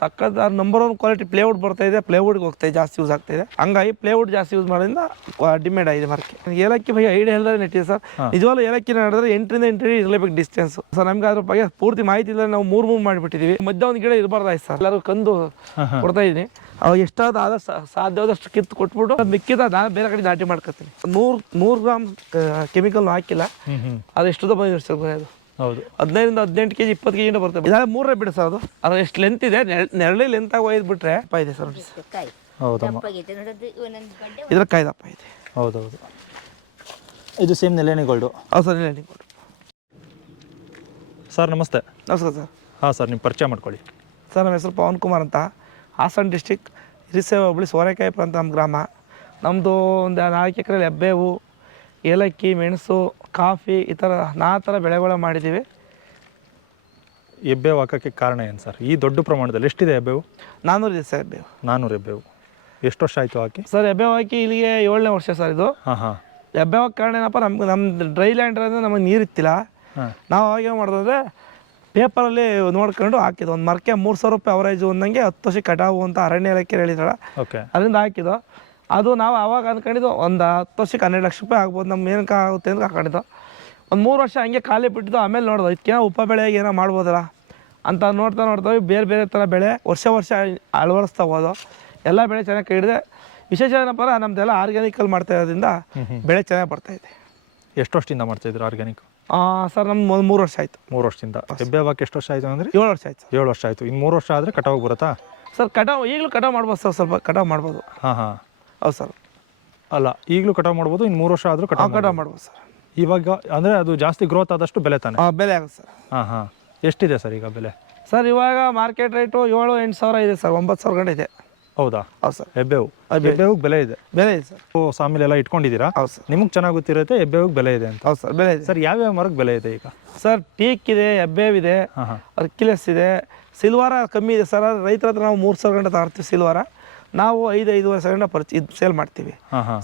ಸಕ್ಕತ್ number one quality plywood ಬರ್ತಾ ಇದೆ. ಪ್ಲೇವುಡ್ಗೆ ಹೋಗ್ತಾ ಇದೆ ಜಾಸ್ತಿ ಯೂಸ್ ಆಗ್ತಾ ಇದೆ. ಹಂಗಾಗಿ ಪ್ಲೇವುಡ್ ಜಾಸ್ತಿ ಯೂಸ್ ಮಾಡೋದ್ರಿಂದ ಡಿಮ್ಯಾಂಡ್ ಆಗಿದೆ ಮಾರ್ಕೆಟ್ ಏಲಕ್ಕಿ ಬಗ್ಗೆ ಐಡಿಯಾ ಹೇಳಿದ್ರೆ ನೆಟ್ಟಿದೆ ಸರ್ ನಿಜವಾಗ್ಲೂ ಏಲಕ್ಕಿ ನಡೆದ್ರೆ ಎಂಟರಿಂದ ಎಂಟ್ರಿ ಇರಲೇಬೇಕು ಡಿಸ್ಟೆನ್ಸ್ ಸರ್ ನಮ್ಗೆ ಅದ್ರ ಬಗ್ಗೆ ಪೂರ್ತಿ ಮಾಹಿತಿ ಇಲ್ಲ ನಾವು ಮೂರು ಮೂರು ಮಾಡಿಬಿಟ್ಟಿದೀವಿ. ಮಧ್ಯ ಒಂದು ಗಿಡ ಇರಬಾರ್ದಾಯ್ತು ಸರ್ ಎಲ್ಲರೂ ಕಂದು ಕೊಡ್ತಾ ಇದ್ದೀನಿ. ಅವಾಗ ಎಷ್ಟಾದ ಆದಷ್ಟು ಸಾಧ್ಯವಾದಷ್ಟು ಕಿತ್ತು ಕೊಟ್ಬಿಟ್ಟು ಅದ್ ಮಿಕ್ಕಿದ ನಾನು ಬೇರೆ ಕಡೆ ದಾಟಿ ಮಾಡ್ಕೊತೀನಿ. ನೂರು ನೂರು ಗ್ರಾಮ್ ಕೆಮಿಕಲ್ ಹಾಕಿಲ್ಲ. ಅದು ಎಷ್ಟು ಬಂದಿದೆ ಸರ್ ಅದು ಹೌದು. ಹದಿನೈದರಿಂದ ಹದಿನೆಂಟು ಕೆಜಿ ಇಪ್ಪತ್ತು ಕೆಜಿಯಿಂದ ಬರ್ತದೆ ಬರುತ್ತೆ ಮೂರೇ ಬಿಡು ಸರ್ ಅದು. ಅದ್ರ ಎಷ್ಟು ಲೆಂತ್ ಇದೆ? ನೆರಳಿ ಲೆಂತ್ ಆಗಿ ಒಯ್ದು ಬಿಟ್ರೆ ದಪ್ಪ ಇದೆ ಸರ್ ಹೌದಮ್ಮ. ಇದ್ರ ಕಾಯಿ ದಪ್ಪ ಇದೆ. ಹೌದೌದು. ಇದು ಸೇಮ್ ನೆಲೆಣಿ ಗೋಲ್ಡು ಹೌದು ಸರ್ ನೆಲೆಣಿ ಗೋಲ್ಡು ಸರ್ ನಮಸ್ತೆ. ನಮಸ್ಕಾರ ಸರ್. ಹಾಂ ಸರ್ ನಿಮ್ಮ ಪರಿಚಯ ಮಾಡ್ಕೊಳ್ಳಿ. ಸರ್ ನಮ್ಮ ಹೆಸರು ಪವನ್ ಕುಮಾರ್ ಅಂತ. ಹಾಸನ ಡಿಸ್ಟಿಕ್ ಹಿರಿಸೇವೆ ಹೋಬಳಿ ಸೋರೆಕಾಯಿಪುರ ಅಂತ ನಮ್ಮ ಗ್ರಾಮ. ನಮ್ಮದು ಒಂದು ನಾಲ್ಕು ಎಕರೆ ಹೆಬ್ಬೇವು ಏಲಕ್ಕಿ ಮೆಣಸು ಕಾಫಿ ಈ ಥರ ನಾನಾ ಥರ ಬೆಳೆಗಳ ಮಾಡಿದ್ದೀವಿ. ಎಬ್ಬೆವು ಹಾಕೋಕ್ಕೆ ಕಾರಣ ಏನು ಸರ್? ಈ ದೊಡ್ಡ ಪ್ರಮಾಣದಲ್ಲಿ ಎಷ್ಟಿದೆ ಎಬ್ಬೆವು? ನಾನ್ನೂರು ಇದೆ ಸರ್ ಹೆಬ್ಬೇವು ನಾನ್ನೂರು ಎಬ್ಬೆವು. ಎಷ್ಟು ವರ್ಷ ಆಯಿತು ಹಾಕಿ? ಸರ್ ಎಬ್ಬೆವು ಹಾಕಿ ಇಲ್ಲಿಗೆ ಏಳನೇ ವರ್ಷ ಸರ್ ಇದು. ಹಾಂ ಹಾಂ. ಹೆಬ್ಬೆ ಕಾರಣ ಏನಪ್ಪ ನಮ್ಗೆ ನಮ್ಮ ಡ್ರೈ ಲ್ಯಾಂಡ್ ಅಂದರೆ ನಮಗೆ ನೀರಿತ್ತಿಲ್ಲ ನಾವು ಅವಾಗ ಏನು ಮಾಡೋದಂದ್ರೆ ಪೇಪರಲ್ಲಿ ನೋಡ್ಕೊಂಡು ಹಾಕಿದ್ದು. ಒಂದು ಮರಕ್ಕೆ ಮೂರು ಸಾವಿರ ರೂಪಾಯಿ ಅವರೇಜ್ ಒಂದಂಗೆ ಹತ್ತು ವರ್ಷ ಕಟಾವು ಅಂತ ಅರಣ್ಯ ಇಲಾಖೆ ಹೇಳಿದ್ರಲ್ಲ. ಓಕೆ ಅದರಿಂದ ಹಾಕಿದ್ದು. ಅದು ನಾವು ಆವಾಗ ಅಂದ್ಕೊಂಡಿದ್ದು ಒಂದು ಹತ್ತು ವರ್ಷಕ್ಕೆ ಹನ್ನೆರಡು ಲಕ್ಷ ರೂಪಾಯಿ ಆಗ್ಬೋದು ನಮ್ಮ ಏನಕ್ಕೆ ಆಗುತ್ತೆ ಅಂತ ಹಾಕೊಂಡಿದ್ದು ಒಂದು ಮೂರು ವರ್ಷ ಹಂಗೆ ಖಾಲಿ ಬಿಟ್ಟಿದ್ದು ಆಮೇಲೆ ನೋಡ್ದು ಇದಕ್ಕೆ ಉಪ ಬೆಳೆಗೆ ಏನೋ ಮಾಡ್ಬೋದಲ್ಲ ಅಂತ ನೋಡ್ತಾ ನೋಡ್ತಾ ಬೇರೆ ಬೇರೆ ಥರ ಬೆಳೆ ವರ್ಷ ವರ್ಷ ಅಳವಡಿಸ್ತಾ ಹೋದು ಎಲ್ಲ ಬೆಳೆ ಚೆನ್ನಾಗಿ ಹಿಡಿದೆ ವಿಶೇಷ ಏನಪ್ಪ ಅಂದ್ರೆ ನಮ್ದೆಲ್ಲ ಆರ್ಗ್ಯಾನಿಕಲ್ಲಿ ಮಾಡ್ತಾ ಇರೋದ್ರಿಂದ ಬೆಳೆ ಚೆನ್ನಾಗಿ ಬರ್ತಾ ಇದೆ. ಎಷ್ಟು ವರ್ಷದಿಂದ ಮಾಡ್ತಾಯಿದ್ರು ಆರ್ಗ್ಯಾನಿಕ್ ಸರ್ ನಮ್ಮ ಒಂದು ಮೂರು ವರ್ಷ ಆಯಿತು. ಮೂರು ವರ್ಷದಿಂದ. ಎಬ್ಬೇವು ಹಾಕಿ ಎಷ್ಟು ವರ್ಷ ಆಯಿತು ಅಂದರೆ? ಏಳು ವರ್ಷ ಆಯಿತು ಏಳು ವರ್ಷ ಆಯಿತು. ಇನ್ನು ಮೂರು ವರ್ಷ ಆದರೆ ಕಟಾವು ಬರುತ್ತಾ? ಸರ್ ಕಟಾವು ಈಗಲೂ ಕಟಾವು ಮಾಡ್ಬೋದು ಸರ್ ಸ್ವಲ್ಪ ಕಟಾವು ಮಾಡ್ಬೋದು. ಹಾಂ ಹಾಂ. ಹೌದು ಸರ್. ಅಲ್ಲ ಈಗಲೂ ಕಟಾವು ಮಾಡ್ಬೋದು ಇನ್ನು ಮೂರು ವರ್ಷ ಆದರೂ ಕಟಾವು ಕಟಾವು ಮಾಡ್ಬೋದು. ಸರ್. ಇವಾಗ ಅಂದರೆ ಅದು ಜಾಸ್ತಿ ಗ್ರೋತ್ ಆದಷ್ಟು ಬೆಲೆ ತಾನೆ? ಹಾಂ ಬೆಲೆ ಆಗುತ್ತೆ ಸರ್. ಹಾಂ ಹಾಂ. ಎಷ್ಟಿದೆ ಸರ್ ಈಗ ಬೆಲೆ? ಸರ್ ಇವಾಗ ಮಾರ್ಕೆಟ್ ರೇಟು ಏಳು ಎಂಟು ಸಾವಿರ ಇದೆ ಸರ್ ಒಂಬತ್ತು ಸಾವಿರ ಗಂಟೆ ಇದೆ. ಹೌದಾ? ಹೌದು ಸರ್. ಎಬ್ಬೇವು. ಎಬ್ಬೇವಿಗೆ ಬೆಲೆ ಇದೆ. ಬೆಲೆ ಇದೆ ಸರ್. ಓ ಸಾಮಿಲೆಲ್ಲ ಇಟ್ಕೊಂಡಿದ್ದೀರಾ? ಹೌದು ಸರ್. ನಿಮಗೆ ಚೆನ್ನಾಗಿ ಗೊತ್ತಿರುತ್ತೆ ಎಬ್ಬೇವಿಗೆ ಬೆಲೆ ಇದೆ ಅಂತ. ಹೌದು ಸರ್ ಬೆಲೆ ಇದೆ. ಸರ್ ಯಾವ್ಯಾವ ಮರಕ್ಕೆ ಬೆಲೆ ಇದೆ ಈಗ? ಸರ್ ಟೀಕ್ ಇದೆ ಎಬ್ಬೇವಿದೆ ಇದೆ ಹಾಂ ಹಾಂ. ಅರ್ಕಿಲೆಸ್ ಇದೆ ಸಿಲ್ವಾರ ಕಮ್ಮಿ ಇದೆ ಸರ್ ರೈತರ ಹತ್ರ ನಾವು ಮೂರು ಸಾವಿರ ಗಂಟೆ ತಗೊಳ್ತೀವಿ ಸಿಲ್ವಾರ ನಾವು ಐದು ಐದುವರೆ ಸಾವಿರ ಪರಿಚಯ ಪರ್ಚ್ ಇದು ಸೇಲ್ ಮಾಡ್ತೀವಿ.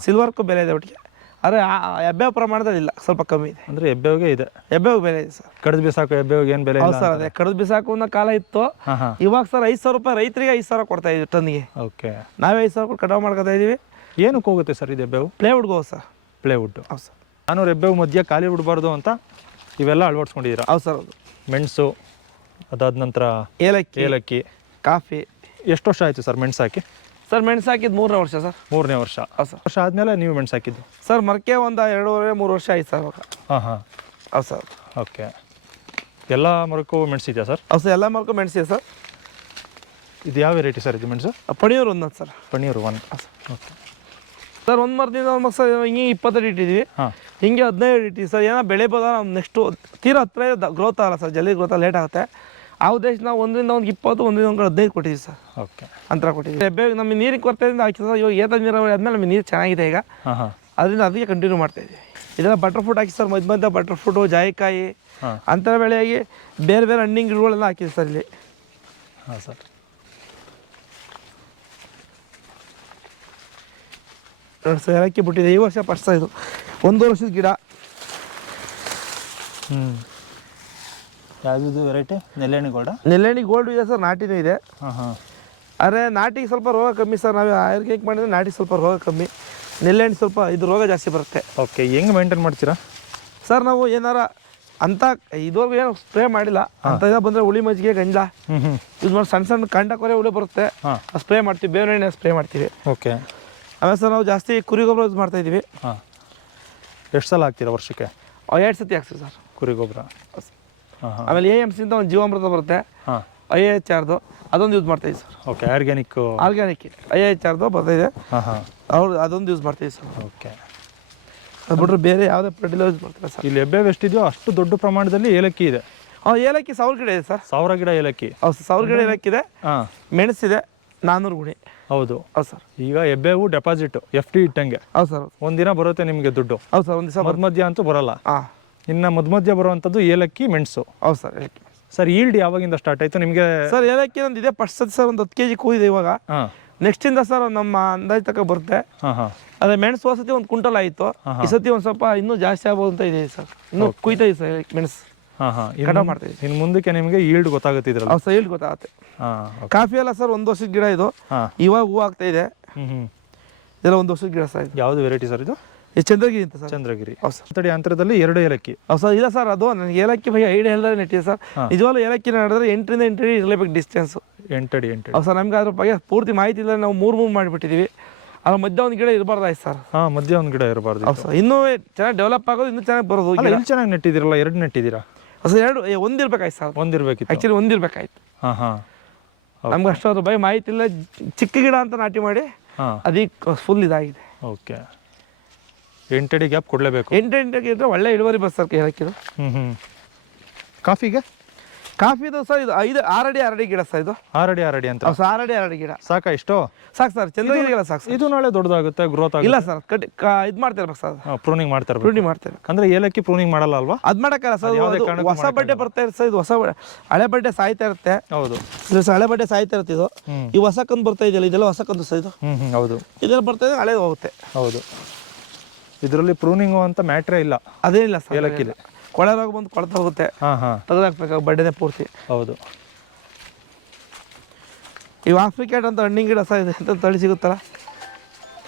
ಸಿಲ್ವರ್ಗೂ ಬೆಲೆ ಇದೆ ಒಟ್ಟಿಗೆ. ಆದರೆ ಎಬ್ಬೆ ಪ್ರಮಾಣದಲ್ಲಿ ಇಲ್ಲ ಸ್ವಲ್ಪ ಕಮ್ಮಿ ಇದೆ. ಅಂದರೆ ಎಬ್ಬೆಗೆ ಇದೆ. ಎಬ್ಬೆಗೆ ಬೆಲೆ ಇದೆ ಸರ್. ಕಡ್ದು ಬಿಸಾಕು ಎಬ್ಬೇವಿಗೆ ಏನು ಬೆಲೆ ಹೌದು ಸರ್ ಅದೇ ಕಡ್ದು ಬಿಸಾಕು ಅನ್ನೋ ಕಾಲ ಇತ್ತು. ಇವಾಗ ಸರ್ ಐದು ಸಾವಿರ ರೂಪಾಯಿ ರೈತರಿಗೆ ಐದು ಸಾವಿರ ಕೊಡ್ತಾ ಇದ್ದೀವಿ ಟನ್ಗೆ ಓಕೆ. ನಾವೇ ಐದು ಸಾವಿರ ಕೊಟ್ಟು ಕಟಾವು ಮಾಡ್ಕೊತಾ ಇದ್ದೀವಿ ಏನಕ್ಕೆ ಹೋಗುತ್ತೆ ಸರ್ ಇದು ಎಬ್ಬೆವು? ಪ್ಲೇವುಡ್ಗೆ ಹೋಗಿ ಸರ್. ಪ್ಲೇವುಡ್. ಹೌದು ಸರ್. ನಾನೂರು ಎಬ್ಬೆವು ಮಧ್ಯ ಖಾಲಿ ಬಿಡಬಾರ್ದು ಅಂತ ಇವೆಲ್ಲ ಅಳವಡಿಸ್ಕೊಂಡಿದ್ದೀರಾ? ಹೌದು ಸರ್ ಮೆಣಸು ಅದಾದ ನಂತರ ಏಲಕ್ಕಿ ಏಲಕ್ಕಿ. ಕಾಫಿ. ಎಷ್ಟು ವರ್ಷ ಆಯಿತು ಸರ್ ಮೆಣಸು ಹಾಕಿ? ಸರ್ ಮೆಣಸು ಹಾಕಿದ್ದು ಮೂರನೇ ವರ್ಷ ಸರ್. ಮೂರನೇ ವರ್ಷ. ಹೌದು ಸರ್. ವರ್ಷ ಆದಮೇಲೆ ನೀವು ಮೆಣಸು ಹಾಕಿದ್ದು? ಸರ್ ಮರಕ್ಕೆ ಒಂದು ಎರಡೂವರೆ ಮೂರು ವರ್ಷ ಆಯ್ತು ಸರ್ ಅವಾಗ ಹಾಂ ಹಾಂ. ಹೌದು ಸರ್. ಓಕೆ. ಎಲ್ಲ ಮರಕ್ಕೂ ಮೆಣಸಿದೆಯಾ ಸರ್? ಹೌದು ಸರ್ ಎಲ್ಲ ಮರಕ್ಕೂ ಮೆಣಸಿದೆ ಸರ್? ಇದು ಯಾವ ವೆರೈಟಿ ಸರ್ ಇದು ಮೆಣಸು? ಪಣಿಯೂರು ಒಂದೊಂದು sir. Panniyur one okay. Sir ಒಂದು ಮರದಿಂದ ಒಂದು ಮಗ ಸರ್ ಹಿಂಗೆ ಇಪ್ಪತ್ತೆರಡು ಇಟ್ಟಿದ್ದೀವಿ ಹಾಂ. ಹಿಂಗೆ ಹದಿನೈದು ಇಟ್ಟಿದ್ದೀವಿ ಸರ್. ಏನೋ ಬೆಳೆ ಬೋದ ನಮ್ಮ ನೆಕ್ಸ್ಟು ತೀರಾ ಹತ್ತಿರ ಗ್ರೋತ್ ಆಗಲ್ಲ ಸರ್. ಜಲ್ದಿ ಗ್ರೋತ್ ಲೇಟ್ ಆಗುತ್ತೆ. ಆ ಉದ್ದೇಶ ನಾವು ಒಂದರಿಂದ ಒಂದು ಇಪ್ಪತ್ತು ಒಂದರಿಂದ ಒಂದು ಹದಿನೈದು ಕೊಟ್ಟಿದ್ದೀವಿ ಸರ್. ಓಕೆ. ಅಂತರ ಕೊಟ್ಟಿದ್ದೀವಿ. ಬೇಗ ನಮಗೆ ನೀರಿಗೆ ಕೊರತೆ ಹಾಕಿ ಸರ್. ಇವಾಗ ಏತ ನೀರಾವರಿ ಆದಮೇಲೆ ನಮಗೆ ನೀರು ಚೆನ್ನಾಗಿದೆ ಈಗ. ಅದರಿಂದ ಅದಕ್ಕೆ ಕಂಟಿನ್ಯೂ ಮಾಡ್ತಾ ಇದ್ದೀವಿ. ಇದೆಲ್ಲ ಬಟರ್ ಫ್ರೂಟ್ ಹಾಕಿ ಸರ್. ಮಧ್ಯ ಮಧ್ಯ ಬಟರ್ ಫ್ರೂಟು ಜಾಯಿಕಾಯಿ ಅಂತರ ಬೆಳೆಯಾಗಿ ಬೇರೆ ಬೇರೆ ಹಣ್ಣಿನ ಗಿಡಗಳೆಲ್ಲ ಹಾಕಿದೆ ಸರ್ ಇಲ್ಲಿ. ಹಾಂ ಸರ್. ಎರಡು ಸಾವಿರಕ್ಕೆ ಬಿಟ್ಟಿದೆ. ಈ ವರ್ಷ ಫಸ್ಟ್ ಇದು. ಒಂದು ವರ್ಷದ ಗಿಡ. ಹ್ಞೂ ಯಾವುದು ವೆರೈಟಿ ನೆಲ್ಲೆಣ್ಣೆ ಗೋಲ್ಡ್ ನೆಲ್ಲೆಣ್ಣೆ ಗೋಲ್ಡ್ ಇದೆ ಸರ್ ನಾಟಿನೂ ಇದೆ. ಹಾಂ ಹಾಂ. ಆದರೆ ನಾಟಿಗೆ ಸ್ವಲ್ಪ ರೋಗ ಕಮ್ಮಿ ಸರ್ ನಾವು ಆಯುರ್ವೇದಿಕ್ ಮಾಡಿದ್ರೆ ನಾಟಿ ಸ್ವಲ್ಪ ರೋಗ ಕಮ್ಮಿ. ನೆಲ್ಲೆಣ್ಣೆ ಸ್ವಲ್ಪ ಇದು ರೋಗ ಜಾಸ್ತಿ ಬರುತ್ತೆ. ಓಕೆ ಹೆಂಗೆ ಮೇಂಟೈನ್ ಮಾಡ್ತೀರಾ? ಸರ್ ನಾವು ಏನಾರ ಅಂತ ಇದುವರೆಗೂ ಏನು ಸ್ಪ್ರೇ ಮಾಡಿಲ್ಲ. ಅಂತ ಬಂದ್ರೆ ಬಂದರೆ ಹುಳಿ ಮಜ್ಜಿಗೆ ಗಂಜ. ಹ್ಞೂ ಹ್ಞೂ ಯೂಸ್ ಮಾಡಿ ಸಣ್ಣ ಸಣ್ಣ ಕಂಡ ಕೊರೆ ಹುಳಿ ಬರುತ್ತೆ. ಹಾಂ. ಸ್ಪ್ರೇ ಮಾಡ್ತೀವಿ ಬೇವಿನ ಎಣ್ಣೆ ಸ್ಪ್ರೇ ಮಾಡ್ತೀವಿ. ಓಕೆ ಆಮೇಲೆ ಸರ್ ನಾವು ಜಾಸ್ತಿ ಕುರಿ ಗೊಬ್ಬರ ಯೂಸ್ ಮಾಡ್ತಾ ಇದೀವಿ ಹಾಂ. ಎಷ್ಟು ಸಲ ಹಾಕ್ತೀರಾ ವರ್ಷಕ್ಕೆ? ಎರಡು ಸತಿ ಹಾಕ್ತೀವಿ ಸರ್. ಕುರಿ ಗೊಬ್ಬರ. ಆಮೇಲೆ ಎ ಎಂ ಸಿಂದ ಒಂದು ಜೀವಾಮೃತ ಬರುತ್ತೆ. ಹಾಂ. ಐ ಎಚ್ ಆರ್ದು ಅದೊಂದು ಯೂಸ್ ಮಾಡ್ತಾ ಸರ್. ಓಕೆ ಆರ್ಗ್ಯಾನಿಕ್ ಆರ್ಗ್ಯಾನಿಕ್ ಐ ಎಚ್ ಆರ್ದು ಬರ್ತಾ ಹಾಂ ಅವ್ರು ಅದೊಂದು ಯೂಸ್ ಮಾಡ್ತೀವಿ ಸರ್. ಓಕೆ ಅದು ಬಿಟ್ಟರೆ ಬೇರೆ ಯಾವುದೇ ಫರ್ಟಿಲೈಸರ್ ಯೂಸ್ ಮಾಡ್ತಾರೆ ಸರ್. ಇಲ್ಲಿ ಎಬ್ಬೆ ಎಷ್ಟಿದೆಯೋ ಅಷ್ಟು ದೊಡ್ಡ ಪ್ರಮಾಣದಲ್ಲಿ ಏಲಕ್ಕಿ ಇದೆ. ಹಾಂ ಏಲಕ್ಕಿ ಸಾವಿರ ಗಿಡ ಇದೆ ಸರ್. ಸಾವಿರ ಗಿಡ ಏಲಕ್ಕಿ. ಹೌದು ಸಾವಿರ ಗಿಡ ಏಲಕ್ಕಿದೆ ಹಾಂ. ಮೆಣಸಿದೆ ನಾನ್ನೂರು ಗುಣಿ. ಹೌದು. ಹೌದು ಸರ್. ಈಗ ಎಬ್ಬೇವು ಡೆಪಾಸಿಟ್ ಎಫ್ ಡಿ ಇಟ್ಟಂಗೆ. ಹೌದು ಸರ್. ಒಂದಿನ ಬರುತ್ತೆ ನಿಮಗೆ ದುಡ್ಡು. ಹೌದು ಸರ್ ಒಂದು ದಿವಸ ಮಧ್ಯ ಅಂತೂ ಬರಲ್ಲ. ಹಾಂ. ಇನ್ನು ಮಧ್ಯ ಮಧ್ಯ ಬರುವಂಥದ್ದು ಏಲಕ್ಕಿ ಮೆಣಸು. ಹೌದು ಸರ್ ಏಲಕ್ಕಿ ಸರ್ ಈಲ್ಡ್ ಯಾವಾಗಿಂದ ಸ್ಟಾರ್ಟ್ ಆಯಿತು? ನಿಮಗೆ ಸರ್ ಏಲಕ್ಕಿ ಒಂದು ಇದೆ ಫಸ್ಟ್ ಸತಿ ಸರ್ ಒಂದು ಹತ್ತು ಕೆ ಜಿ ಕೂದಿದೆ ಇವಾಗ. ನೆಕ್ಸ್ಟ್ ನೆಕ್ಸ್ಟಿಂದ ಸರ್ ನಮ್ಮ ಅಂದಾಜು ತಕ ಬರುತ್ತೆ. ಅದೇ ಮೆಣಸು ವಸತಿ ಸತಿ ಒಂದು ಕುಂಟಲ್ ಆಯಿತು. ಈ ಸತಿ ಒಂದು ಸ್ವಲ್ಪ ಇನ್ನೂ ಜಾಸ್ತಿ ಆಗ್ಬೋದು ಅಂತ ಇದೆ ಸರ್. ಇನ್ನೂ ಕುಯ್ತಾ ಇದೆ ಸರ್ ಮೆಣಸು. ಹಾಂ ಹಾಂ. ಕಟಾವ್ ಮಾಡ್ತೀವಿ ಇನ್ನು ಮುಂದಕ್ಕೆ ನಿಮಗೆ ಈಲ್ಡ್ ಗೊತ್ತಾಗುತ್ತೆ ಇದ್ರಲ್ಲಿ ಅವ್ರು ಸೈಡ್ ಗೊತ್ತಾಗುತ್ತೆ. ಕಾಫಿ ಎಲ್ಲ ಸರ್ ಒಂದು ವರ್ಷದ ಗಿಡ ಇದು. ಇವಾಗ ಹೂ ಆಗ್ತಾ ಇದೆ. ಇದೆಲ್ಲ ಒಂದು ವರ್ಷದ ಗಿಡ ಸರ್ ಇದು. ಯಾವುದು ವೆರೈಟಿ ಸರ್ ಇದು? ಚಂದ್ರಗಿರಿ ಅಂತ ಸರ್. ಚಂದ್ರಗಿರಿ. ಹೌದು ಸರ್. ತಡಿ ಅಂತರದಲ್ಲಿ ಎರಡು ಏಲಕ್ಕಿ. ಹೌದು ಸರ್ ಇಲ್ಲ ಸರ್ ಅದು ನನಗೆ ಏಲಕ್ಕಿ ಭಯ ಐಡಿಯಾ ಹೇಳಿದ್ರೆ ನೆಟ್ಟಿದೆ ಸರ್. ನಿಜವಾಗ್ಲೂ ಏಲಕ್ಕಿ ನಡೆದ್ರೆ ಎಂಟರಿಂದ ಎಂಟು ಅಡಿ ಇರಲೇಬೇಕು ಡಿಸ್ಟೆನ್ಸ್ ಎಂಟಡಿ ಎಂಟಡಿ. ಹೌದು ಸರ್ ನಮ್ಗೆ ಅದ್ರ ಬಗ್ಗೆ ಪೂರ್ತಿ ಮಾಹಿತಿ ಇಲ್ಲ ನಾವು ಮೂರು ಮೂರು ಮಾಡಿಬಿಟ್ಟಿದ್ದೀವಿ ಅದ್ರ ಮಧ್ಯೆ ಒಂದು ಗಿಡ ಇರಬಾರ್ದಾಯ್ತು ಸರ್. ಹಾ ಮಧ್ಯ ಒಂದು ಗಿಡ ಇರಬಾರ್ದು ಹೌದು ಸರ್ ಇನ್ನೂ ಚೆನ್ನಾಗಿ ಡೆವಲಪ್ ಆಗೋದು ಇನ್ನೂ ಚೆನ್ನಾಗಿ ಬರೋದು ಅಲ್ಲ ಗಿಡ. ಇಲ್ಲಿ ಚೆನ್ನಾಗಿ ನೆಟ್ಟಿದ್ದೀರಲ್ಲ ಎರಡು ನೆಟ್ಟಿದ್ದೀರಾ? ಸರ್ ಎರಡು ಏ, ಒಂದಿರ್ಬೇಕಾಯ್ತು ಸರ್. ಒಂದಿರ್ಬೇಕಿತ್ತು ಆ್ಯಕ್ಚುಲಿ ಒಂದಿರ್ಬೇಕಾಯ್ತು ಹಾ ಹಾಂ. ನಮ್ಗೆ ಅಷ್ಟೊಂದು ಭಯ ಮಾಹಿತಿ ಇಲ್ಲ. ಚಿಕ್ಕ ಗಿಡ ಅಂತ ನಾಟಿ ಮಾಡಿ ಹಾಂ. ಅದಕ್ಕೆ ಫುಲ್ ಇದಾಗಿದೆ. ಓಕೆ ಎಂಟಡಿ ಗ್ಯಾಪ್ ಕೊಡಲೇಬೇಕು. ಎಂಟು ಎಂಟಕ್ಕೆ ಇದ್ರೆ ಒಳ್ಳೆ ಇಳುವರಿ ಬಸ್ ಸರ್ ಏಲಕ್ಕಿದು ಹ್ಞೂ ಹ್ಞೂ ಕಾಫಿಗೆ? ಕಾಫಿದು ಸರ್ ಇದು ಐದು ಆರಡಿ ಆರಡಿ ಗಿಡ ಸರ್ ಇದು. ಆರಡಿ ಆರಡಿ ಅಂತ. ಸರ್ ಆರಡಿ ಆರಡಿ ಗಿಡ. ಸಾಕ ಇಷ್ಟು? ಸಾಕು ಸರ್ ಚಂದ್ರಗಿರಿ ಗಿಡ ಸಾಕು ಸರ್. ಇದು ನಾಳೆ ದೊಡ್ಡದಾಗುತ್ತೆ ಗ್ರೋತ್ ಆಗುತ್ತೆ? ಇಲ್ಲ ಸರ್ ಕಟ್ ಇದು ಮಾಡ್ತಿರ್ಬೇಕು ಸರ್ ಪ್ರೂನಿಂಗ್ ಮಾಡ್ತಾರೆ ಪ್ರೂನಿಂಗ್ ಮಾಡ್ತಾರೆ ಅಂದ್ರೆ ಏಲಕ್ಕಿ ಪ್ರೂನಿಂಗ್ ಮಾಡಲ್ಲ ಅಲ್ವಾ? ಅದು ಮಾಡಕ್ಕಲ್ಲ ಸರ್ ಹೊಸ ಬಡ್ಡೆ ಬರ್ತಾ ಇರುತ್ತೆ ಸರ್ ಇದು ಹೊಸ ಹಳೆ ಬಡ್ಡೆ ಸಾಯ್ತಾ ಇರುತ್ತೆ. ಹೌದು. ಇದು ಸರ್ ಹಳೆ ಬಡ್ಡೆ ಸಾಯ್ತಾ ಇರುತ್ತೆ ಇದು. ಈ ಹೊಸ ಕಂದು ಬರ್ತಾ ಇದೆಯಲ್ಲ ಇದೆಲ್ಲ ಹೊಸ ಕಂದು ಸರ್ ಇದು. ಹ್ಞೂ ಹ್ಞೂ ಹೌದು. ಇದೆಲ್ಲ ಬರ್ತಾ ಇದೆ ಹಳೆ ಹೋಗುತ್ತೆ. ಹೌದು. ಇದರಲ್ಲಿ ಪ್ರೂನಿಂಗು ಅಂತ ಮ್ಯಾಟ್ರೇ ಇಲ್ಲ. ಅದೇ ಸರ್ ಏಲಕ್ಕಿಲ್ಲ ಕೊಳೆ ರೋಗ ಬಂದು ಕೊಳ್ತಾ ಹೋಗುತ್ತೆ. ಹಾಂ ಹಾಂ. ತೆಗೆದಾಕ್ಬೇಕಾಗ ಬಡ್ಡೆನೇ ಪೂರ್ತಿ. ಹೌದು. ಇವು ಆಫ್ರಿಕೇಟ್ ಅಂತ ಹಣ್ಣಿನ ಗಿಡ ಸಹ ಇದೆ ಅಂತ ತಳಿ ಸಿಗುತ್ತಲ್ಲ?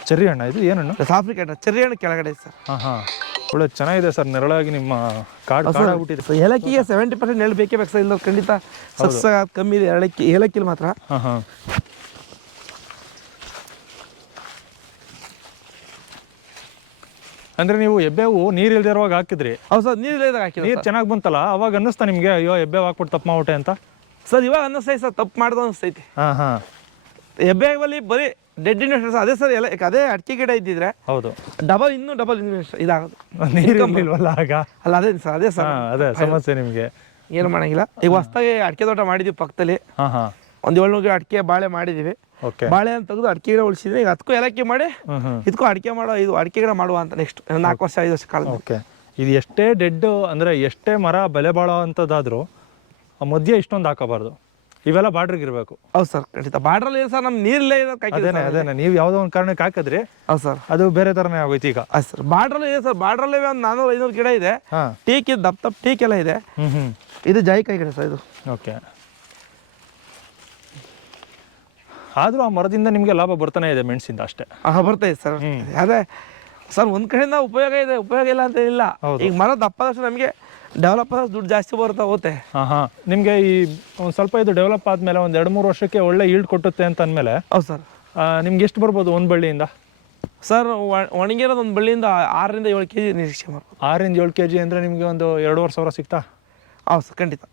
ಚೆರ್ರಿ ಹಣ್ಣ ಇದು? ಏನಣ್ಣ ಹಣ್ಣು? ಆಫ್ರಿಕೇಟ್ ಚೆರ್ರಿ ಹಣ್ಣು ಕೆಳಗಡೆ ಇದೆ ಸರ್. ಹಾಂ ಹಾಂ. ಒಳ್ಳೆ ಚೆನ್ನಾಗಿದೆ ಸರ್ ನೆರಳಾಗಿ ನಿಮ್ಮ ಕಾಡು ಕಾಡಾಗ್ಬಿಟ್ಟಿದೆ. ಸರ್ ಏಲಕ್ಕಿಗೆ ಸೆವೆಂಟಿ ಪರ್ಸೆಂಟ್ ನೆರಳು ಬೇಕೇ ಬೇಕು ಸರ್ ಇಲ್ಲ ಖಂಡಿತ ಸಸ್ಯ ಕಮ್ಮಿ ಇದೆ ಏಲಕ್ಕಿ ಏಲಕ್ಕಿಲಿ ಮಾತ್ರ. ಹಾಂ ಹಾಂ. ಅಂದ್ರೆ ನೀವು ಎಬ್ಬೇವು ನೀರ್ ಇಲ್ದೇ ಇರುವಾಗ ಹಾಕಿದ್ರಿ. ಹೌದು ಸರ್ ನೀರು ಇಲ್ಲದಾಗ ಹಾಕಿಲ್ಲ ನೀರು ಚೆನ್ನಾಗಿ ಬಂತಲ್ಲ ಅವಾಗ ಅನ್ನಿಸ್ತಾ ನಿಮಗೆ ಅಯ್ಯೋ ಎಬ್ಬೇವು ಹಾಕ್ಬಿಟ್ಟು ತಪ್ಪು ಮಾಡ್ಬಿಟ್ಟೆ ಅಂತ? ಸರ್ ಇವಾಗ ಅನ್ನಿಸ್ತೈತೆ ಸರ್ ತಪ್ಪು ಮಾಡ್ದು ಅನಿಸ್ತೈತಿ ಹಾಂ ಹಾಂ. ಹೆಬ್ಬೆಗಲ್ಲಿ ಬರೀ ಡೆಡ್ ಇನ್ವೆಸ್ಟ್ ಅದೇ ಸರ್ ಎಲ್ಲ ಅದೇ ಅಡಿಕೆ ಗಿಡ ಇದ್ದಿದ್ರೆ ಹೌದು. ಡಬಲ್ ಇನ್ನೂ ಡಬಲ್ ಇನ್ವೆಸ್ಟ್ ಇದಾಗೋದು. ನೀರು ಇಲ್ವಲ್ಲ ಆಗ? ಅಲ್ಲ ಅದೇ ಸರ್ ಅದೇ ಸರ್. ಹಾಂ ಅದೇ ಸಮಸ್ಯೆ ನಿಮಗೆ. ಏನು ಮಾಡಂಗಿಲ್ಲ. ಈಗ ಹೊಸ್ದಾಗಿ ಅಡಿಕೆ ತೋಟ ಮಾಡಿದ್ವಿ ಪಕ್ಕದಲ್ಲಿ. ಹಾಂ ಹಾಂ. ಒಂದು ಏಳ್ನೂರು ಅಡಿಕೆ ಬಾಳೆ ಮಾಡಿದ್ದೀವಿ ಓಕೆ ಬಾಳೆ ಅಂತ ತೆಗೆದು ಅಡಿಕೆ ಗಿಡ ಉಳಿಸಿದ್ರೆ ಈಗ ಅದಕ್ಕೂ ಏಲಕ್ಕಿ ಮಾಡಿ ಇದಕ್ಕೂ ಅಡಿಕೆ ಮಾಡೋ ಇದು ಅಡಿಕೆ ಗಿಡ ಮಾಡುವ ಅಂತ ನೆಕ್ಸ್ಟ್ ನಾಲ್ಕು ವರ್ಷ ಐದು ವರ್ಷ ಕಾಲ ಓಕೆ ಇದು ಎಷ್ಟೇ ಡೆಡ್ ಅಂದರೆ ಎಷ್ಟೇ ಮರ ಬೆಲೆ ಬಾಳೋ ಅಂಥದ್ದಾದರೂ ಮಧ್ಯೆ ಇಷ್ಟೊಂದು ಹಾಕಬಾರ್ದು. ಇವೆಲ್ಲ ಬಾರ್ಡ್ರಿಗೆ ಇರಬೇಕು. ಹೌದು ಸರ್ ಖಂಡಿತ. ಬಾರ್ಡ್ರಲ್ಲಿ ಸರ್ ನಮ್ಮ ನೀರಿಲ್ಲೇ ಇದೆ ಅದೇನೆ ಅದೇನೆ. ನೀವು ಯಾವುದೋ ಒಂದು ಕಾರಣಕ್ಕೆ ಹಾಕಿದ್ರಿ ಹೌದು ಸರ್. ಅದು ಬೇರೆ ಥರನೇ ಆಗೋಯ್ತು ಈಗ. ಆಯ್ತು ಸರ್. ಬಾರ್ಡ್ರಲ್ಲಿ ಇದೆ ಸರ್ ಬಾರ್ಡ್ರಲ್ಲಿ ಒಂದು ನಾನ್ನೂರು ಐನೂರು ಗಿಡ ಇದೆ. ಟೀಕ್ ಇದೆ ದಪ್ಪ ದಪ್ಪ ಟೀಕ್ ಎಲ್ಲ ಇದೆ ಇದು ಜಾಯಿಕಾಯಿ ಗಿಡ ಸರ್ ಇದು. ಓಕೆ ಆದರೂ ಆ ಮರದಿಂದ ನಿಮಗೆ ಲಾಭ ಬರ್ತಾನೆ ಇದೆ ಮೆಣಸಿಂದ ಅಷ್ಟೇ. ಆ ಬರ್ತಾ ಇದೆ ಸರ್. ಅದೇ ಸರ್ ಒಂದ್ ಕಡೆಯಿಂದ ಉಪಯೋಗ ಇದೆ ಉಪಯೋಗ ಇಲ್ಲ ಅಂತ ಇಲ್ಲ. ಹೌದು. ಈಗ ಮರ ದಪ್ಪದಷ್ಟು ನಮಗೆ ಡೆವಲಪ್ ಆದಷ್ಟು ದುಡ್ಡು ಜಾಸ್ತಿ ಬರ್ತಾ ಹೋಗುತ್ತೆ. ಹಾಂ ಹಾಂ. ನಿಮಗೆ ಈ ಒಂದು ಸ್ವಲ್ಪ ಇದು ಡೆವಲಪ್ ಆದಮೇಲೆ ಒಂದು ಎರಡು ಮೂರು ವರ್ಷಕ್ಕೆ ಒಳ್ಳೆ ಈಲ್ಡ್ ಕೊಟ್ಟುತ್ತೆ ಅಂತ ಅಂದಮೇಲೆ ಹೌದು ಸರ್. ನಿಮ್ಗೆ ಎಷ್ಟು ಬರ್ಬೋದು ಒಂದು ಬಳ್ಳಿಯಿಂದ? ಸರ್ ಒಣಗಿರೋದು ಒಂದು ಬಳ್ಳಿಯಿಂದ ಆರರಿಂದ ಏಳು ಕೆ ಜಿ ನಿರೀಕ್ಷೆ ಮಾಡ್ಬೋದು. ಆರಿಂದ ಏಳು ಕೆ ಜಿ ಅಂದರೆ ನಿಮಗೆ ಒಂದು ಎರಡೂವರೆ ಸಾವಿರ ಸಿಗ್ತಾ? ಹೌದು ಸರ್ ಖಂಡಿತ.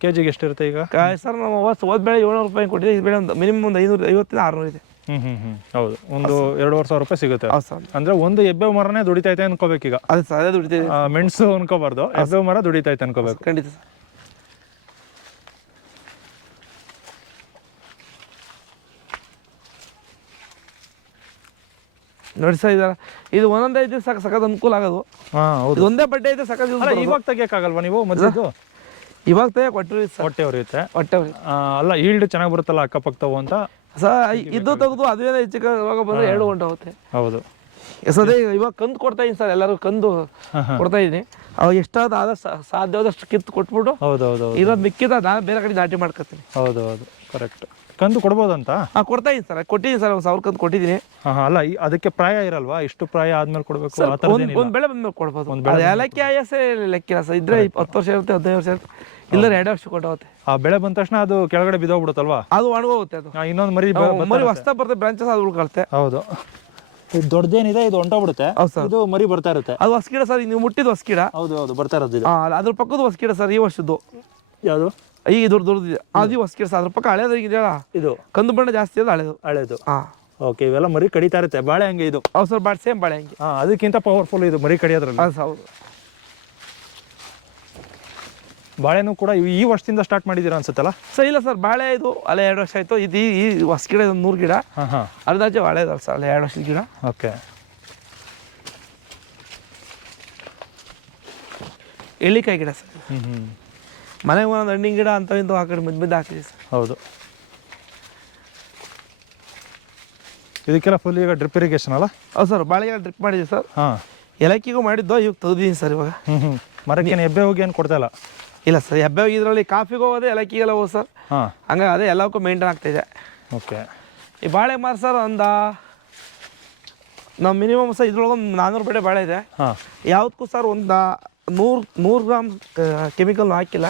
ಕೆ ಜಿಗೆ ಎಷ್ಟಿರುತ್ತೆ ಈಗ? ಸರ್ ನಾವು ಹೋದ್ ಹೋದ ಬೆಳೆ ಏಳ್ನೂರು ರೂಪಾಯಿ ಕೊಟ್ಟಿದೆ ಈ ಬೆಳೆ ಒಂದು ಮಿನಿಮಮ್ ಒಂದು ಐನೂರು ಐವತ್ತಿಂದ ಆರುನೂರು ಇದೆ. ಹ್ಞೂ ಹ್ಞೂ ಹ್ಞೂ ಹೌದು. ಒಂದು ಎರಡುವರೆ ಸಾವಿರ ರೂಪಾಯಿ ಸಿಗುತ್ತೆ. ಅಂದ್ರೆ ಸರ್. ಅಂದರೆ ಒಂದು ಎಬ್ಬೆ ಮರನೇ ದುಡಿತೈತೆ ಅನ್ಕೋಬೇಕೀಗ. ಈಗ ಸರ್ ಅದೇ ದುಡಿತೀವಿ ಆ, ಮೆಣಸು ಅನ್ಕೋಬಾರ್ದು. ಎಬ್ಬೆ ಮರ ದುಡಿತೈತೆ ಅನ್ಕೋಬೇಕು. ಖಂಡಿತ ಸರ್. ನೋಡಿ ಸರ್ ಇದರ ಇದು ಒಂದೊಂದೇ ಇದ್ರೆ ಸಾಕು ಸಖತ್ ಅನುಕೂಲ ಆಗೋದು. ಹಾಂ ಹೌದು. ಇದು ಒಂದೇ ಬಡ್ಡೆ ಇದೆ ಸಖತ್ use ಅಲ್ಲ ಬರೋದು. ಇವಾಗ ತೆಗಿಯಕ್ಕಾಗಲ್ವಾ ನೀವು ಮೊದಲು ಇವಾಗ ತೇ ಕೊಟ್ಟರು ಸರ್. ಹೊಟ್ಟೆ ಉರಿಯುತ್ತೆ. ಹೊಟ್ಟೆ ಉರಿ. ಆ, ಅಲ್ಲ ಈಲ್ಡ್ ಚೆನ್ನಾಗಿ ಬರುತ್ತಲ್ಲ ಅಕ್ಕಪಕ್ಕವು ಅಂತ? ಸರ್ ಇದು ತೆಗೆದು ಅದೇ ಹೆಚ್ಚು ಕಮ್ಮಿ ರೋಗ ಬಂದ್ರೆ ಎರಡು ಗಂಟೆ ಹೋಗುತ್ತೆ ಹೌದು. ಸದೇ ಇವಾಗ ಕಂದು ಕೊಡ್ತಾ ಇದೀನಿ ಸರ್ ಎಲ್ಲರೂ ಕಂದು ಹಾಂ ಕೊಡ್ತಾ ಇದ್ದೀನಿ ಅವಾಗ ಎಷ್ಟಾದ ಆದಷ್ಟು ಸಾಧ್ಯವಾದಷ್ಟು ಕಿತ್ತು ಕೊಟ್ಬಿಟ್ಟು ಹೌದು ಹೌದು ಹೌದು ಮಿಕ್ಕಿದ ನಾನು ಬೇರೆ ಕಡೆ ನಾಟಿ ಮಾಡ್ಕೊತೀನಿ. ಹೌದು ಹೌದು ಕರೆಕ್ಟ್ ಕಂದು ಕೊಡ್ಬೋದಂತ? ಹಾಂ ಕೊಡ್ತಾ ಇದ್ದೀನಿ ಸರ್. ಕೊಟ್ಟಿದ್ದೀನಿ ಸರ್ ಒಂದು ಸಾವಿರ ಕಂದು ಕೊಟ್ಟಿದ್ದೀನಿ. ಹಾಂ ಹಾಂ ಅಲ್ಲ ಈ- ಅದಕ್ಕೆ ಪ್ರಾಯ ಇರಲ್ವಾ? ಇಷ್ಟು ಪ್ರಾಯ ಆದ್ಮೇಲೆ ಕೊಡಬೇಕು? ಆ ಒಂದು ಒಂದು ಬೆಳೆ ಬಂದ್ಮೇಲೆ ಕೊಡ್ಬೋದು. ಅದು ಏಲಕ್ಕಿ ಆಯಸ್ಸೇ ಲೆಕ್ಕಿಲ್ಲ ಸರ್. ಇದ್ರೆ ಇಪ್ಪ- ಹತ್ತು ವರ್ಷ ಇರುತ್ತೆ ಹದಿನೈದು ವರ್ಷ ಇರುತ್ತೆ. ಇಲ್ಲದ್ರೆ ಎರಡು ವರ್ಷ ಕೊಟ್ಟೋಗುತ್ತೆ. ಆ ಬೆಳೆ ಬಂದ ತಕ್ಷಣ ಅದು ಕೆಳಗಡೆ ಬಿದ್ದೋಗ್ಬಿಡುತ್ತಲ್ವಾ? ಅದು ಒಣಗೋಗುತ್ತೆ ಅದು. ಆ, ಇನ್ನೊಂದು ಮರಿ ಬ- ಬ- ಮರಿ ಹೊಸ್ತಾ ಬರ್ತದೆ ಬ್ರಾಂಚಸ್ ಅದು ಉಳ್ಕೊಳುತ್ತೆ. ಹೌದು. ಇದು ದೊಡ್ಡದೇನಿದೆ ಇದು ಹೊಂಟೋಗ್ಬಿಡುತ್ತೆ. ಹೌದು ಸರ್. ಇದು ಮರಿ ಬರ್ತಾ ಇರುತ್ತೆ. ಅದು ಹೊಸ ಗಿಡ ಸರ್ ನೀವು ಮುಟ್ಟಿದ ಹೊಸ ಗಿಡ ಹೌದು ಹೌದು ಬರ್ತಾ ಇರೋದು ಇದು. ಆ, ಅದ್ರ ಪಕ್ಕದ ಹೊಸ ಗಿಡ ಸರ್ ಈ ವರ್ಷದ್ದು. ಯಾವುದು? ಈಗ ದೊಡ್ಡ ದೊಡ್ಡದಿದೆ ಅದು ಹೊಸ ಗಿಡ ಸರ್ ಅದ್ರ ಪಕ್ಕ ಹಳೇದು ಇದು? ಕಂದು ಬಣ್ಣ ಜಾಸ್ತಿ ಇದೆ ಹಳೆದು. ಹಳೆದು. ಹಾಂ. ಓಕೆ ಇವೆಲ್ಲ ಮರಿ ಕಡಿತಾ ಇರುತ್ತೆ. ಬಾಳೆ ಹಂಗೆ ಇದು. ಹೌದು ಸರ್ ಬಾಟ್ ಸೇಮ್ ಬಾಳೆ ಹಂಗೆ. ಹಾಂ ಅದಕ್ಕಿಂತ ಪವರ್ಫುಲ್ ಇದು ಮರಿ ಕಡಿಯೋದ್ರಲ್ಲಿ. ಅದು ಹೌದು. ಬಾಳೆನೂ ಕೂಡ ಈ- ವರ್ಷದಿಂದ ಸ್ಟಾರ್ಟ್ ಮಾಡಿದ್ದೀರಾ ಅನ್ಸುತ್ತಲ್ಲ? ಸರ್ ಇಲ್ಲ ಸರ್ ಬಾಳೆ ಇದು ಅಲ್ಲೇ ಎರಡು ವರ್ಷ ಆಯಿತು. ಇದು ಈ- ಹೊಸ ಗಿಡ ಒಂದು ನೂರು ಗಿಡ. ಹಾಂ ಹಾಂ. ಅರ್ಧಾಚೆ ಬಾಳೆ ಇದಾವೆ ಸರ್ ಅಲ್ಲೇ ಎರಡು ವರ್ಷದ ಗಿಡ. ಓಕೆ ಎಳ್ಳಿಕಾಯಿ ಗಿಡ ಸರ್. ಹ್ಞೂ ಹ್ಞೂ ಮನೆಗೆ ಒಂದೊಂದು ಹಣ್ಣಿನ ಗಿಡ ಅಂತ ಇಂದು ಆ ಕಡೆ ಮದ್ದು ಹಾಕಿದ್ದೀವಿ ಸರ್? ಹೌದು. ಇದಕ್ಕೆಲ್ಲ ಫುಲ್ ಈಗ ಡ್ರಿಪ್ ಇರಿಗೇಷನ್ ಅಲ್ಲ? ಹೌದು ಸರ್ ಬಾಳೆಗೆಲ್ಲ ಡ್ರಿಪ್ ಮಾಡಿದ್ದೀವಿ ಸರ್. ಹಾಂ. ಏಲಕ್ಕಿಗೂ ಮಾಡಿದ್ದು ಇವಾಗ ತೆಗ್ದಿದ್ದೀನಿ ಸರ್ ಇವಾಗ. ಹ್ಞೂ ಹ್ಞೂ ಮರಕ್ಕೆ ಹೆಬ್ಬೆ ಹೋಗಿ ಏನು ಕೊಡ್ತಾ ಇಲ್ಲ? ಇಲ್ಲ ಸರ್ ಹೆಬ್ಬೆ ಇದರಲ್ಲಿ ಕಾಫಿಗೆ ಹೋಗೋದು ಎಲಕ್ಕಿಗೆಲ್ಲ ಹೋಗೋದು ಸರ್. ಹಾಂ. ಹಂಗೆ ಅದೇ ಎಲ್ಲಕ್ಕೂ ಮೇಂಟೈನ್ ಆಗ್ತಾಯಿದೆ ಓಕೆ. ಈ ಬಾಳೆ ಮಾರು ಸರ್ ಒಂದು ನಾವು ಮಿನಿಮಮ್ ಸರ್ ಇದ್ರೊಳಗೆ ಒಂದು ನಾನ್ನೂರು ರೂಪಾಯಿ ಬಾಳೆ ಇದೆ. ಹಾಂ. ಯಾವುದಕ್ಕೂ ಸರ್ ಒಂದು ನೂರು ನೂರು ಗ್ರಾಮ್ ಕೆಮಿಕಲ್ ಹಾಕಿಲ್ಲ.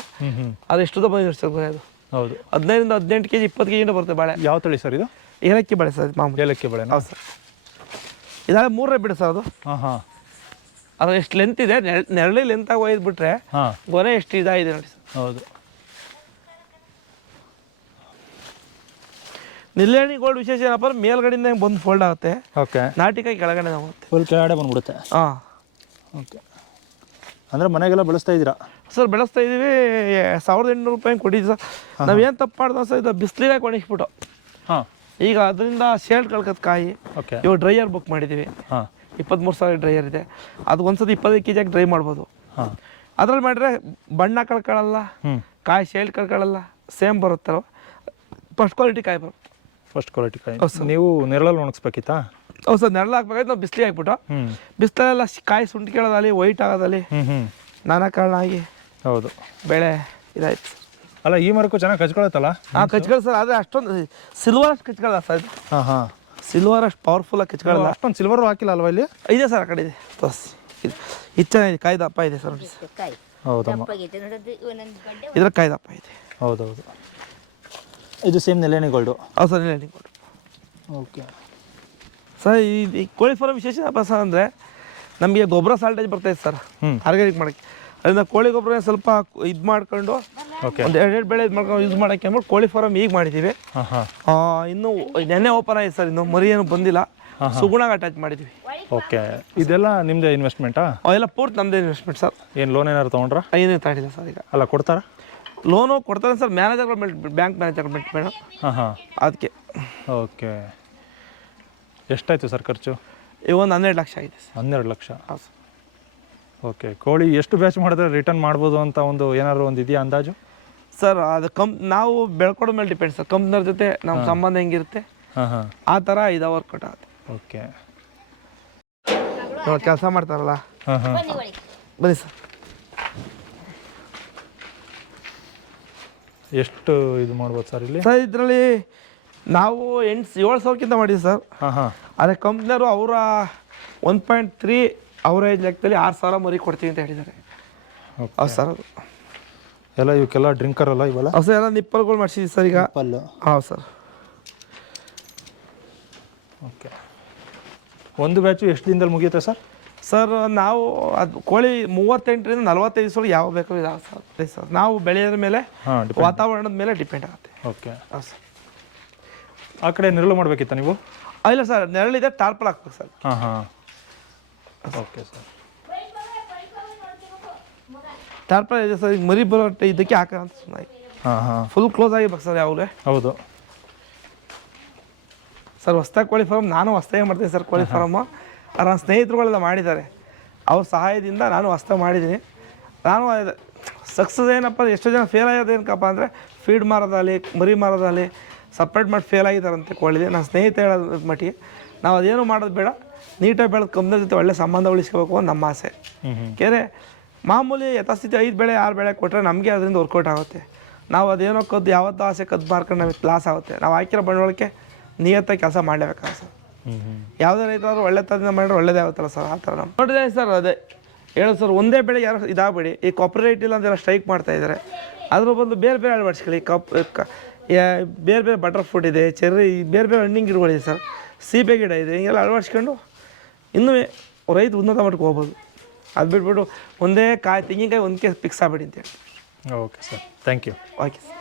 ಅದು ಎಷ್ಟು ಬಂದಿದೆ ಸರ್ ಅದು ಹೌದು. ಹದಿನೈದರಿಂದ ಹದಿನೆಂಟು ಕೆ ಜಿ ಇಪ್ಪತ್ತು ಕೆ ಜಿಯಿಂದ ಬರುತ್ತೆ ಬಾಳೆ. ಯಾವ ತಳಿ ಸರ್ ಇದು? ಏಲಕ್ಕಿ ಬಾಳೆ ಸರ್ ಮಾಮೂಲಿ. ಏಲಕ್ಕಿ ಬಾಳೆ ಹೌದು ಸರ್. ಇದಾಗ ಮೂರನೇ ಬಿಡು ಸರ್ ಅದು. ಹಾಂ ಹಾಂ. ಅದು ಎಷ್ಟು ಲೆಂತ್ ಇದೆ ನೆರಳು ಲೆಂತಾಗಿ ಒಯ್ದು ಬಿಟ್ರೆ ಹಾಂ. ಗೊನೆ ಎಷ್ಟು ಇದಾಗಿದೆ ನೋಡಿ ಸರ್. ಹೌದು. ನಿಲ್ಲೇಣಿ ಗೋಲ್ಡ್ ವಿಶೇಷ ಏನಪ್ಪ ಅಂದ್ರೆ ಮೇಲ್ಗಡೆಯಿಂದ ಬಂದು ಫೋಲ್ಡ್ ಆಗುತ್ತೆ. ಓಕೆ ನಾಟಿಕಾಯಿ ಕೆಳಗಡೆ ಫುಲ್ ಕೆಳಗಡೆ ಬಂದ್ಬಿಡುತ್ತೆ. ಹಾಂ. ಓಕೆ ಅಂದರೆ ಮನೆಗೆಲ್ಲ ಬಳಸ್ತಾ ಇದ್ದೀರಾ? ಸರ್ ಬೆಳೆಸ್ತಾ ಇದ್ದೀವಿ. ಸಾವಿರದ ಎಂಟುನೂರು ರೂಪಾಯಿ ಕೊಟ್ಟಿದ್ವಿ ಸರ್? ನಾವೇನು ತಪ್ಪು ಮಾಡ್ದೋ ಸರ್ ಇದು ಬಿಸಿಲಿಗೆ ಒಣಗಿಸ್ಬಿಟ್ಟು ಹಾಂ. ಈಗ ಅದರಿಂದ ಶೇಲ್ಡ್ ಕಳ್ಕತ್ ಕಾಯಿ. ಓಕೆ. ಇವಾಗ ಡ್ರೈಯರ್ ಬುಕ್ ಮಾಡಿದ್ದೀವಿ ಹಾಂ. ಇಪ್ಪತ್ತ್ಮೂರು ಸಾವಿರ ಡ್ರೈಯರ್ ಇದೆ. ಅದು ಒಂದ್ಸತಿ ಇಪ್ಪತ್ತೈದು ಕೆ ಜಿಯಾಗಿ ಡ್ರೈ ಮಾಡ್ಬೋದು. ಹಾಂ. ಅದ್ರಲ್ಲಿ ಮಾಡಿದ್ರೆ ಬಣ್ಣ ಕಳ್ಕೊಳ್ಳಲ್ಲ ಕಾಯಿ ಶೇಲ್ಡ್ ಕಳ್ಕೊಳ್ಳಲ್ಲ ಸೇಮ್ ಬರುತ್ತಲ್ಲ ಫಸ್ಟ್ ಕ್ವಾಲಿಟಿ ಕಾಯಿ ಬರುತ್ತೆ. ಫಸ್ಟ್ ಕ್ವಾಲಿಟಿ ಕಾಯಿ. ನೀವು ನೆರಳಲ್ಲಿ ಒಣಗಿಸ್ಬೇಕಿತ್ತಾ? ಹೌದು ಸರ್ ನೆರಳು ಹಾಕ್ಬೇಕಾಯ್ತು ನಾವು ಬಿಸಿಲಿ ಹಾಕ್ಬಿಟ್ಟು ಹ್ಞೂ ಬಿಸಿಲೆಲ್ಲ ಕಾಯಿ ಸುಂಟಿ ಕೇಳೋದಲ್ಲಿ ವೈಟ್ ಆಗೋದಲ್ಲಿ ನಾನಾ ಕಾರಣ ಆಗಿ ಹೌದು. ಬೆಳೆ ಇದಾಯ್ತು. ಅಲ್ಲ ಈ ಮರಕ್ಕೂ ಚೆನ್ನಾಗಿ ಕಚ್ಕೊಳತ್ತಲ್ಲ? ಹಾಂ ಕಚ್ಕೊಳ್ಳಿ ಸರ್ ಆದರೆ ಅಷ್ಟೊಂದು ಸಿಲ್ವರ್ ಅಷ್ಟು ಕಚ್ಕೊಳ್ಳಲ್ಲ ಸರ್. ಇದು ಹಾಂ ಹಾಂ. ಸಿಲ್ವರ್ ಅಷ್ಟು ಪವರ್ಫುಲ್ಲಾಗಿ ಕಚ್ಕೊಳ್ಳಲ್ಲ ಅಷ್ಟೊಂದು ಸಿಲ್ವರು ಹಾಕಿಲ್ಲ ಅಲ್ವಾ ಇಲ್ಲಿ? ಇದೆ ಸರ್ ಆ ಕಡೆ ಇದೆ. ತೋರಿಸಿ ಇದು ಇದು ಚೆನ್ನಾಗಿದೆ ಕಾಯಿ ದಪ್ಪ ಇದೆ ಸರ್ ನೋಡಿ ಸರ್. ಕಾಯಿ. ಹೌದಮ್ಮ. ಇದರ ನೋಡೋದು ಒಂದೊಂದು ಗಡ್ಡೆ ಇದ್ರ ಕಾಯಿ ದಪ್ಪ ಇದೆ. ಹೌದೌದು. ಇದು ಸೇಮ್ ನೆಲೆಣಿಗೋಲ್ಡು ಹೌದು ಸರ್ ನೆಲೆಣಿಗೋಲ್ಡು ಓಕೆ ಸರ್ ಈ ಈ ಕೋಳಿ ಫಾರಂ ವಿಶೇಷ ಏನಪ್ಪ ಸರ್ ಅಂದರೆ ನಮಗೆ ಗೊಬ್ಬರ ಸಾಲ್ಟೇಜ್ ಬರ್ತೈತೆ ಸರ್. ಆರ್ಗ್ಯಾನಿಕ್ ಮಾಡೋಕ್ಕೆ. ಅದರಿಂದ ಕೋಳಿ ಗೊಬ್ಬರ ಸ್ವಲ್ಪ ಇದು ಮಾಡ್ಕೊಂಡು ಓಕೆ. ಒಂದು ಎರಡು ಎರಡು ಬೆಳೆ ಇದು ಮಾಡ್ಕೊಂಡು ಯೂಸ್ ಮಾಡೋಕ್ಕೆ ಅಂದ್ಬಿಟ್ಟು ಕೋಳಿ ಫಾರಂ ಈಗ ಮಾಡಿದ್ದೀವಿ ಇನ್ನು ನೆನ್ನೆ ಓಪನ್ ಆಯ್ತು ಸರ್ ಇನ್ನು ಮರಿ ಏನು ಬಂದಿಲ್ಲ. ಸುಗುಣಾಗ ಅಟ್ಯಾಚ್ ಮಾಡಿದ್ವಿ. ಓಕೆ. ಇದೆಲ್ಲ ನಿಮ್ಮದೇ ಇನ್ವೆಸ್ಟ್ಮೆಂಟಾ ಎಲ್ಲ ಪೂರ್ತಿ ನಮ್ಮದೇ ಇನ್ವೆಸ್ಟ್ಮೆಂಟ್ ಸರ್. ಏನು ಲೋನ್ ಏನಾದ್ರು ತೊಗೊಂಡ್ರಾ? ಏನೇ ತಗೊಂಡಿಲ್ಲ ಸರ್ ಈಗ. ಅಲ್ಲ ಕೊಡ್ತಾರಾ? ಲೋನು ಕೊಡ್ತಾರೆ ಸರ್ ಮ್ಯಾನೇಜರ್ ಬ್ಯಾಂಕ್ ಮ್ಯಾನೇಜರ್ಮೆಂಟ್ ಮೇಡಮ್ ಹಾಂ ಹಾಂ ಅದಕ್ಕೆ. ಓಕೆ. ಎಷ್ಟಾಯಿತು ಸರ್ ಖರ್ಚು? ಈ ಒಂದು ಹನ್ನೆರಡು ಲಕ್ಷ ಆಗಿದೆ ಸರ್. ಹನ್ನೆರಡು ಲಕ್ಷ? ಹೌದು ಸರ್. ಓಕೆ ಕೋಳಿ ಎಷ್ಟು ಬ್ಯಾಚ್ ಮಾಡಿದ್ರೆ ರಿಟರ್ನ್ ಮಾಡ್ಬೋದು ಅಂತ ಒಂದು ಏನಾದ್ರು ಒಂದು ಇದೆಯಾ ಅಂದಾಜು? ಸರ್ ಅದು ಕಂಪ್ ನಾವು ಬೆಳ್ಕೊಡೋ ಮೇಲೆ ಡಿಪೆಂಡ್ ಸರ್. ಕಂಪ್ನವ್ರ ಜೊತೆ ನಮ್ಮ ಸಂಬಂಧ ಹೆಂಗಿರುತ್ತೆ ಹಾಂ ಹಾಂ. ಆ ಥರ ಇದು ಕಟ್ ಆಗುತ್ತೆ ಓಕೆ. ನೋಡಿ ಕೆಲಸ ಮಾಡ್ತಾರಲ್ಲ? ಹಾಂ ಹಾಂ. ಬನ್ನಿ ಸರ್. ಎಷ್ಟು ಇದು ಮಾಡ್ಬೋದು ಸರ್ ಇಲ್ಲಿ? ಸರ್ ಇದರಲ್ಲಿ ನಾವು ಎಂಟು ಏಳು ಸಾವಿರಕ್ಕಿಂತ ಮಾಡಿದ್ವಿ ಸರ್. ಹಾಂ ಹಾಂ. ಆದರೆ ಕಂಪ್ನಿಯವರು ಅವರ ಒನ್ ಪಾಯಿಂಟ್ ತ್ರೀ ಅವರೇಜ್ ಲೆಕ್ಕದಲ್ಲಿ ಆರು ಸಾವಿರ ಮರಿ ಕೊಡ್ತೀವಿ ಅಂತ ಹೇಳಿದ್ದಾರೆ. ಓಕೆ. ಹೌದು ಸರ್ ಅದು. ಎಲ್ಲ ಇವಕ್ಕೆಲ್ಲ ಡ್ರಿಂಕರ್ ಅಲ್ಲ ಇವೆಲ್ಲ? ಹೌದು ಸರ್ ಎಲ್ಲ ನಿಪ್ಪಲ್ಗಳು ಮಾಡಿಸಿದ್ವಿ ಸರ್ ಈಗ. ಪಲ್ಲು ಹೌದು ಸರ್. ಓಕೆ. ಒಂದು ಬ್ಯಾಚು ಎಷ್ಟು ದಿನದಲ್ಲಿ ಮುಗಿಯುತ್ತೆ ಸರ್? ಸರ್ ನಾವು ಅದು ಕೋಳಿ ಮೂವತ್ತೆಂಟರಿಂದ ನಲವತ್ತೈದು ದಿವಸ ಯಾವ ಬೇಕೋ ಇದಾವೆ ಸರ್. ಸರ್ ನಾವು ಬೆಳೆಯೋದ್ರ ಮೇಲೆ ಹಾಂ ವಾತಾವರಣದ ಮೇಲೆ ಡಿಪೆಂಡ್ ಆಗುತ್ತೆ. ಓಕೆ. ಹಾಂ ಸರ್. ಆ ಕಡೆ ನೆರಳು ಮಾಡಬೇಕಿತ್ತ ನೀವು? ಇಲ್ಲ ಸರ್ ನೆರಳಿದೆ ಟಾರ್ಪಲ್ ಹಾಕ್ಬೇಕು ಸರ್. ಹಾಂ ಹಾಂ. ಓಕೆ ಸರ್ ಟಾರ್ಪಲ್ ಇದೆ ಸರ್ ಈಗ ಮರಿ ಬರೋ ಇದಕ್ಕೆ ಇದಕ್ಕೆ ಹಾಕೋಂತ ಸುಮ್ಮನೆ ಹಾಂ ಹಾಂ. ಫುಲ್ ಕ್ಲೋಸ್ ಆಗಿರ್ಬೇಕು ಸರ್ ಯಾವಾಗಲೇ ಹೌದು. ಸರ್ ಹೊಸ್ದಾಗಿ ಕೋಳಿ ಫಾರಮ್ ನಾನು ಹೊಸ್ದಾಗಿ ಮಾಡ್ತೀನಿ ಸರ್ ಕೋಳಿ ಫಾರಮ್ಮು ನನ್ನ ಸ್ನೇಹಿತರುಗಳೆಲ್ಲ ಮಾಡಿದ್ದಾರೆ. ಅವ್ರ ಸಹಾಯದಿಂದ ನಾನು ಹೊಸ್ದಾಗಿ ಮಾಡಿದ್ದೀನಿ. ನಾನು ಸಕ್ಸಸ್ ಏನಪ್ಪ ಎಷ್ಟೋ ಜನ ಫೇಲ್ ಆಗೋದು ಏನಕ್ಕಪ್ಪ ಅಂದರೆ ಫೀಡ್ ಮಾರೋದಾಗಲಿ ಮರಿ ಮಾರೋದಾಗಲಿ ಸಪ್ರೇಟ್ ಮಾಡಿ ಫೇಲ್ ಆಗಿದ್ದಾರಂತೆ ಕೋಳಿದೆ ನನ್ನ ಸ್ನೇಹಿತ ಹೇಳೋದ್ರ ಮಟ್ಟಿಗೆ ನಾವು ಅದೇನು ಮಾಡೋದು ಬೇಡ ನೀಟಾಗಿ ಬೆಳೆದು ಕಂಪ್ನಿ ಜೊತೆ ಒಳ್ಳೆ ಸಂಬಂಧ ಉಳಿಸ್ಕೋಬೇಕು ಅಂತ ನಮ್ಮ ಆಸೆ. ಕೆರೆ ಮಾಮೂಲಿ ಯಥಾಸ್ಥಿತಿ ಐದು ಬೆಳೆ ಆರು ಬೆಳೆ ಕೊಟ್ಟರೆ ನಮಗೆ ಅದರಿಂದ ವರ್ಕೌಟ್ ಆಗುತ್ತೆ. ನಾವು ಅದೇನೋ ಕದ್ದು ಯಾವತ್ತೋ ಆಸೆ ಕದ್ದು ಮಾರ್ಕೊಂಡು ನಮಗೆ ಲಾಸ್ ಆಗುತ್ತೆ. ನಾವು ಹಾಕಿರೋ ಬಂಡವಾಳಕ್ಕೆ ನಿಯತ್ತಾಗಿ ಕೆಲಸ ಮಾಡಲೇಬೇಕಲ್ಲ ಸರ್. ಯಾವುದೇ ರೈತರಾದ್ರೂ ಒಳ್ಳೆ ತರದಿಂದ ಮಾಡಿದ್ರೆ ಒಳ್ಳೇದೇ ಆಗುತ್ತಲ್ಲ ಸರ್ ಆ ಥರ ನಮ್ಮ ನೋಡಿದೆ ಸರ್ ಅದೇ ಹೇಳೋದು ಸರ್ ಒಂದೇ ಬೆಳೆ ಯಾರು ಇದಾಗಬೇಡಿ. ಈ ಕಾಪರೇಟ್ ಇಲ್ಲ ಅಂತೆಲ್ಲ ಸ್ಟ್ರೈಕ್ ಮಾಡ್ತಾ ಇದ್ದಾರೆ ಅದ್ರ ಬಂದು ಬೇರೆ ಬೇರೆ ಅಳವಡಿಸ್ಕೊಳ್ಳಿ. ಕಪ್ ಬೇರೆ ಬೇರೆ ಬಟರ್ ಫ್ರೂಟ್ ಇದೆ ಚೆರ್ರಿ ಬೇರೆ ಬೇರೆ ಹಣ್ಣಿನ ಗಿಡಗಳಿದೆ ಸರ್. ಸೀಬೆ ಗಿಡ ಇದೆ ಹಿಂಗೆಲ್ಲ ಅಳವಡಿಸ್ಕೊಂಡು ಇನ್ನೂ ರೈತ ಉನ್ನತ ಮಟ್ಟಕ್ಕೆ ಹೋಗ್ಬೋದು. ಅದು ಬಿಟ್ಬಿಟ್ಟು ಒಂದೇ ಕಾಯಿ ತೆಂಗಿನಕಾಯಿ ಒಂದಕ್ಕೆ ಫಿಕ್ಸ್ ಆಗಬೇಡಿ ಅಂತೇಳಿ okay sir thank you okay sir